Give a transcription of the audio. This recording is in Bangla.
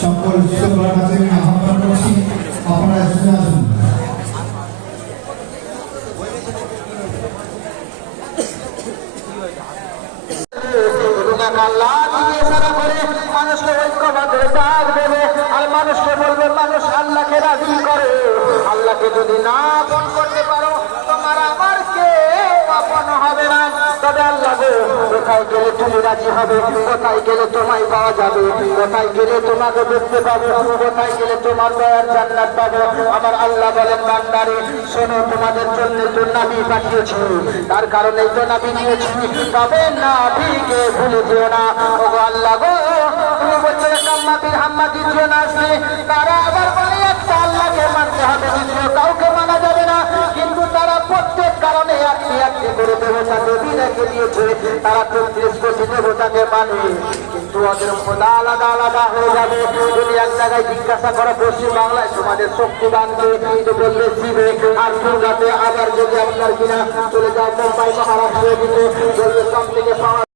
সকল শিক্ষকদের আহ্বান করছি, আপনারা এসে আসুন। মানুষকে ঐক্যবদ্ধ ডাক দেবে আর মানুষকে বলবে মানুষ আল্লাহকে রাজি করে। আল্লাহকে যদি না আপন করতে পারো তোমার আমার কেউ আপন হবে না। তবে আল্লাহ কোথায় গেলে তুমি রাজি হবে, কোথায় গেলে তোমায় পাওয়া যাবে, কোথায় গেলে তোমাকে দেখতে পাবে, কোথায় গেলে তোমার দয়ার জান্নাত পাবে। আমার আল্লাহ বলেন বান্দারে শোনো, তোমাদের জন্য তো নবী পাঠিয়েছি, তার কারণে তো নবী দিয়েছি, তবে নবীকে ভুলে যেও না। ও আল্লাহ গো, তুমি বলছো কাম্মাতির হাম্মা দ্বিতীয় না আসলে তারা আবার বলে একটা আল্লাহকে মানতে হবে, দ্বিতীয় কাউকে মানা যাবে না। কিন্তু তারা প্রত্যেক কারণে একটি একটি করে দেবতা দেবী রেখে দিয়েছে, তারা 33 কোটি দেবতাকে মানে, কিন্তু ওদের খোদা আলাদা আলাদা হয়ে যাবে। যদি এক জায়গায় জিজ্ঞাসা করো পশ্চিম বাংলায় তোমাদের শক্তিদানকে, তো বলবে শিবে, আর দুর্গাতে। আবার যদি আপনার কিনা চলে যাও মুম্বাই মহারাষ্ট্রে, বলবে সব থেকে পাওয়া